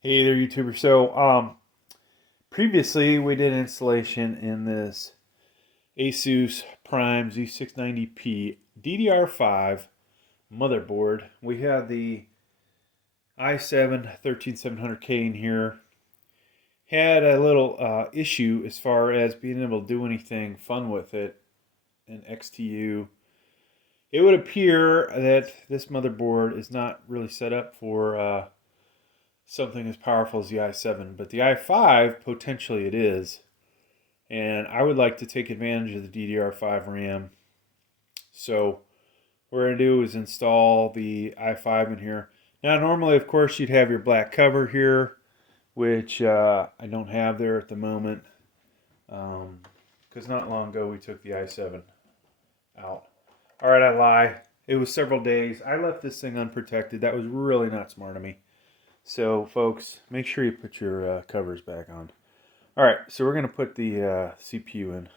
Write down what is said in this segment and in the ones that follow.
Hey there, YouTuber. Previously we did installation in this Asus Prime Z690-P DDR5 motherboard. We have the i7-13700K in here. Had a little issue as far as being able to do anything fun with it in XTU. It would appear that this motherboard is not really set up for something as powerful as the i7, but the i5 potentially it is. And I would like to take advantage of the DDR5 RAM. So what we're going to do is install the i5 in here. Now normally of course you'd have your black cover here, which I don't have there at the moment, because not long ago we took the i7 out. Alright, I lie. It was several days. I left this thing unprotected. That was really not smart of me. So, folks, make sure you put your covers back on. All right, so we're going to put the CPU in.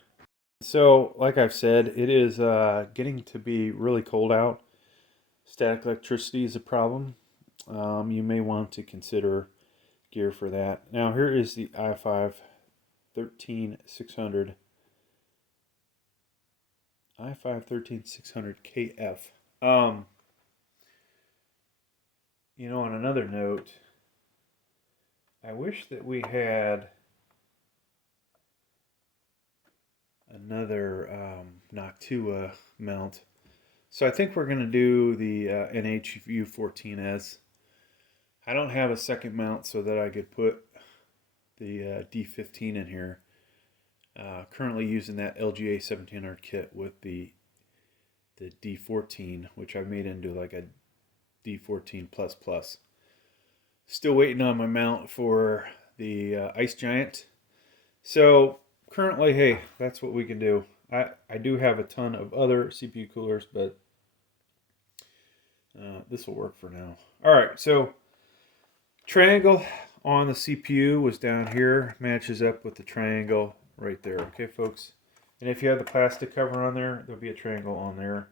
So, like I've said, it is getting to be really cold out. Static electricity is a problem. You may want to consider gear for that. Now, here is the i5-13600. i5-13600KF. On another note, I wish that we had another Noctua mount. So I think we're going to do the NH-U14S. I don't have a second mount so that I could put the D15 in here. Currently using that LGA 1700 kit with the D14, which I've made into like a D14++. Still waiting on my mount for the Ice Giant. So currently, hey, that's what we can do. I do have a ton of other CPU coolers, but this will work for now. All right, so triangle on the CPU was down here, matches up with the triangle right there. Okay, folks? And if you have the plastic cover on there, there'll be a triangle on there.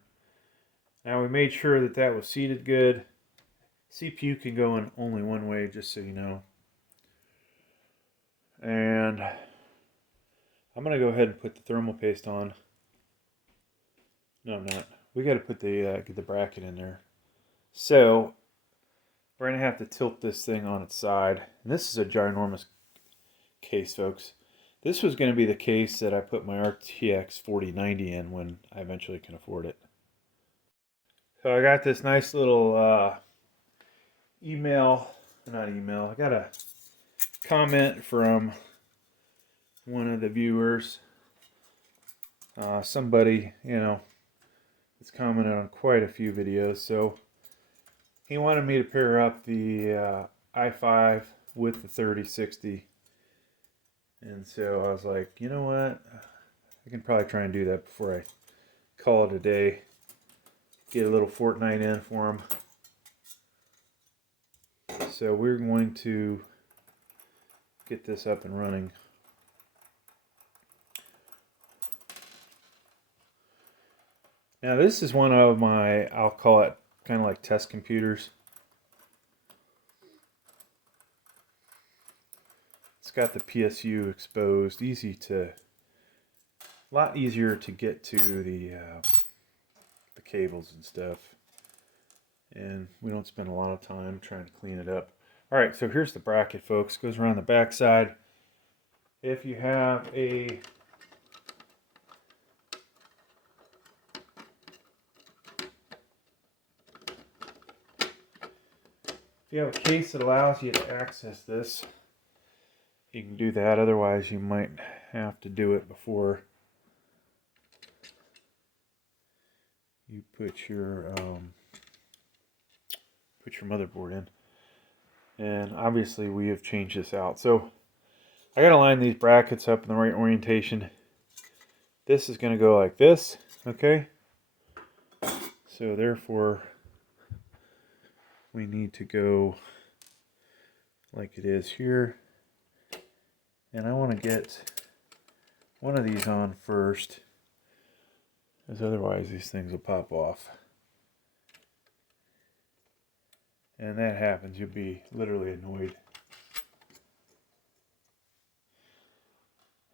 Now we made sure that that was seated good. CPU can go in only one way, just so you know. And I'm going to go ahead and put the thermal paste on. No, I'm not. We got to put get the bracket in there. So we're going to have to tilt this thing on its side. And this is a ginormous case, folks. This was going to be the case that I put my RTX 4090 in when I eventually can afford it. So I got this nice little I got a comment from one of the viewers. Somebody, has commented on quite a few videos. So he wanted me to pair up the i5 with the 3060. And so I was like, you know what? I can probably try and do that before I call it a day. Get a little Fortnite in for him. So we're going to get this up and running. Now this is one of my, I'll call it kind of like test computers. It's got the PSU exposed, a lot easier to get to the cables and stuff. And we don't spend a lot of time trying to clean it up. Alright, so here's the bracket, folks. Goes around the back side. If you have a case that allows you to access this, you can do that. Otherwise, you might have to do it before you put your motherboard in. And obviously, we have changed this out. So I got to line these brackets up in the right orientation. This is going to go like this, okay? So therefore, we need to go like it is here. And I want to get one of these on first, because otherwise these things will pop off. And that happens, you'll be literally annoyed.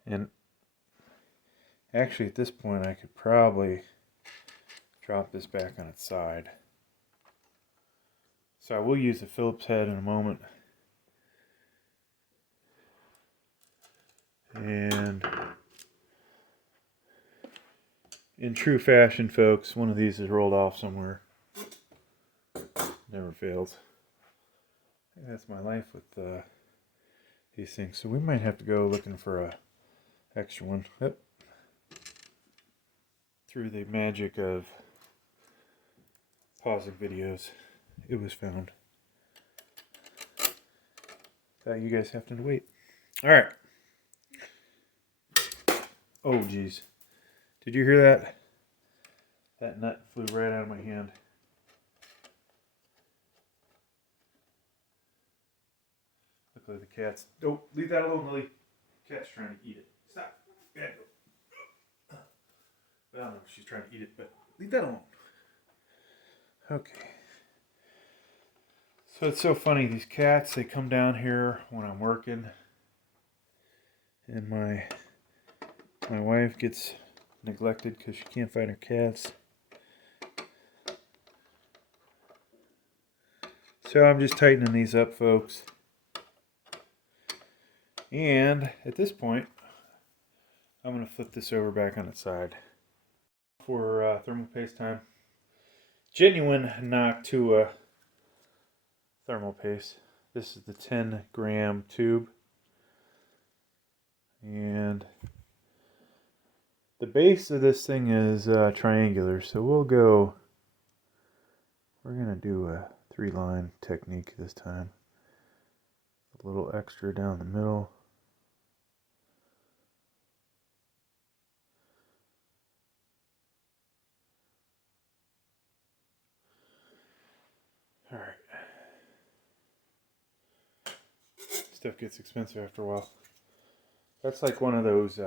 And actually, at this point, I could probably drop this back on its side. So I will use the Phillips head in a moment. And in true fashion, folks, one of these is rolled off somewhere. Never fails. That's my life with these things. So we might have to go looking for a extra one. Yep. Through the magic of pausing videos, it was found. Thought you guys have to wait. All right. Oh, geez. Did you hear that? That nut flew right out of my hand. Look like the cat's... Oh, leave that alone, Lily. Cat's trying to eat it. Stop. Bad girl. I don't know if she's trying to eat it, but leave that alone. Okay. So it's so funny. These cats, they come down here when I'm working. And my wife gets neglected because she can't find her cats. So I'm just tightening these up, folks. And at this point, I'm going to flip this over back on its side. For thermal paste time. Genuine Noctua thermal paste. This is the 10-gram tube. And the base of this thing is triangular, so we're going to do a 3-line technique this time. A little extra down the middle. All right. Stuff gets expensive after a while. That's like one of those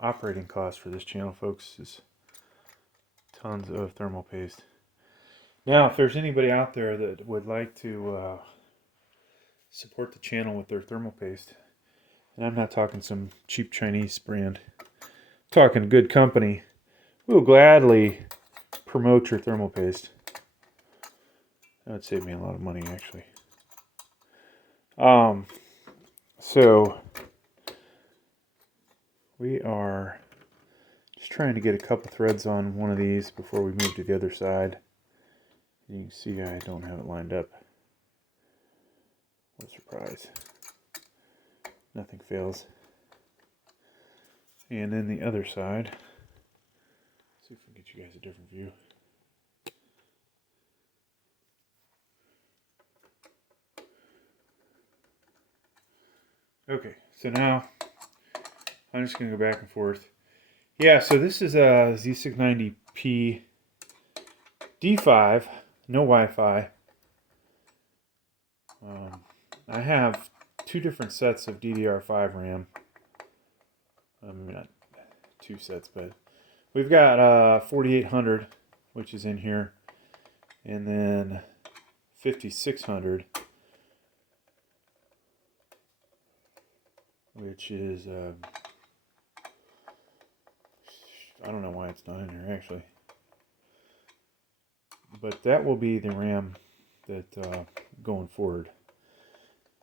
operating costs for this channel, folks, is tons of thermal paste. Now, if there's anybody out there that would like to support the channel with their thermal paste, and I'm not talking some cheap Chinese brand, I'm talking good company, we will gladly promote your thermal paste. That would save me a lot of money, actually. So we are just trying to get a couple threads on one of these before we move to the other side. You can see I don't have it lined up. What a surprise. Nothing fails. And then the other side. Let's see if we can get you guys a different view. Okay, so now I'm just going to go back and forth. Yeah, so this is a Z690-P D5, no Wi-Fi. I have two different sets of DDR5 RAM. Maybe not two sets, but we've got 4800, which is in here, and then 5600. Which is, I don't know why it's not in here actually. But that will be the RAM that going forward,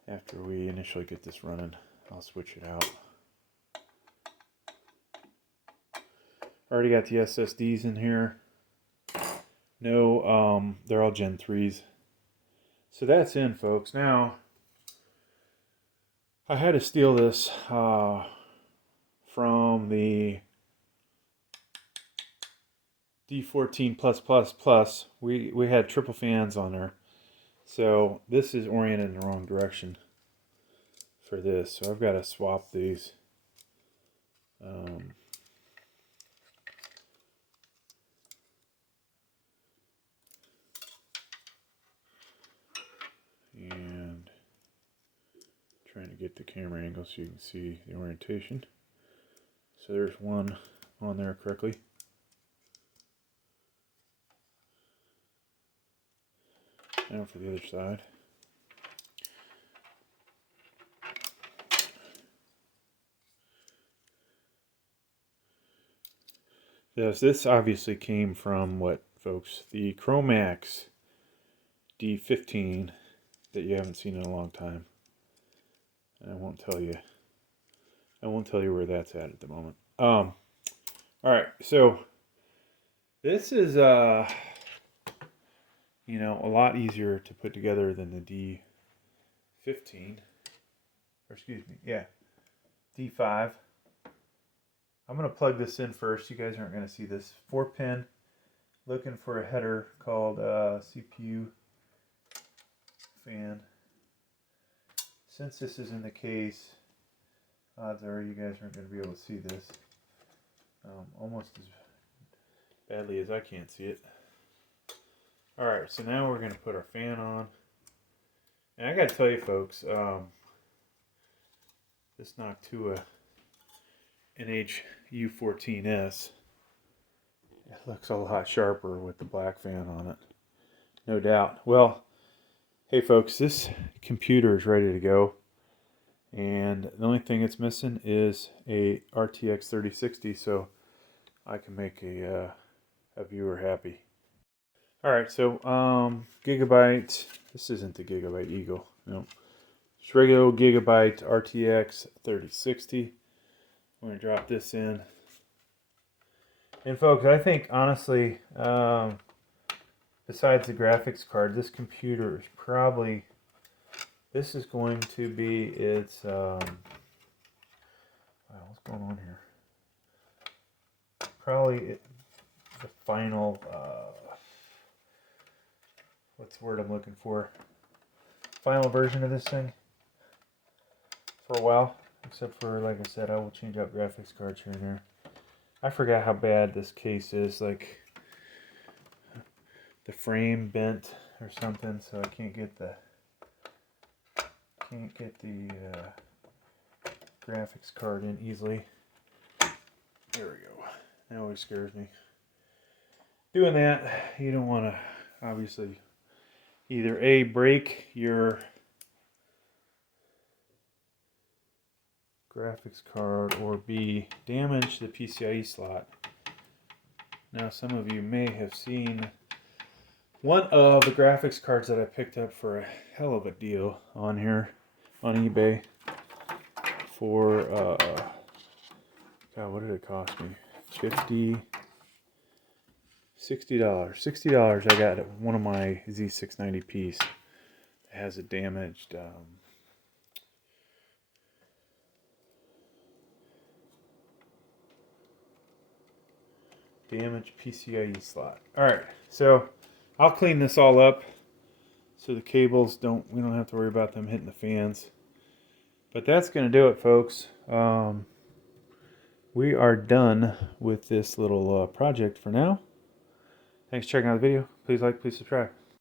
after we initially get this running, I'll switch it out. Already got the SSDs in here. No, they're all Gen 3s. So that's in, folks. Now, I had to steal this from the D14+++. We had triple fans on there. So this is oriented in the wrong direction for this. So I've got to swap these. And trying to get the camera angle so you can see the orientation. So there's one on there correctly. Now for the other side. This obviously came from what, folks? The Chromax D15 that you haven't seen in a long time. I won't tell you. I won't tell you where that's at the moment. All right, so this is you know, a lot easier to put together than the D15, or excuse me, yeah, D5. I'm gonna plug this in first. You guys aren't gonna see this. 4-pin. Looking for a header called CPU fan. Since this is in the case, odds are you guys aren't going to be able to see this almost as badly as I can't see it. Alright, so now we're going to put our fan on. And I got to tell you folks, this Noctua NH-U14S, it looks a lot sharper with the black fan on it. No doubt. Well, hey folks, this computer is ready to go. And the only thing it's missing is a RTX 3060, so I can make a viewer happy. Alright, so Gigabyte, this isn't the Gigabyte Eagle, no. Just regular Gigabyte RTX 3060. I'm going to drop this in. And folks, I think honestly, besides the graphics card, this computer is probably, this is going to be its, wow, what's going on here? Probably the final, what's the word I'm looking for? Final version of this thing for a while. Except for, like I said, I will change out graphics cards here and there. I forgot how bad this case is. Like, the frame bent or something, so I can't get the graphics card in easily. There we go. That always scares me. Doing that, you don't want to obviously either A, break your graphics card, or B, damage the PCIe slot. Now some of you may have seen one of the graphics cards that I picked up for a hell of a deal on here on eBay for God, what did it cost me? $60 I got at one of my Z690Ps. It has a damaged PCIe slot. Alright, so I'll clean this all up so the cables we don't have to worry about them hitting the fans. But that's going to do it, folks. We are done with this little project for now. Thanks for checking out the video. Please like, please subscribe.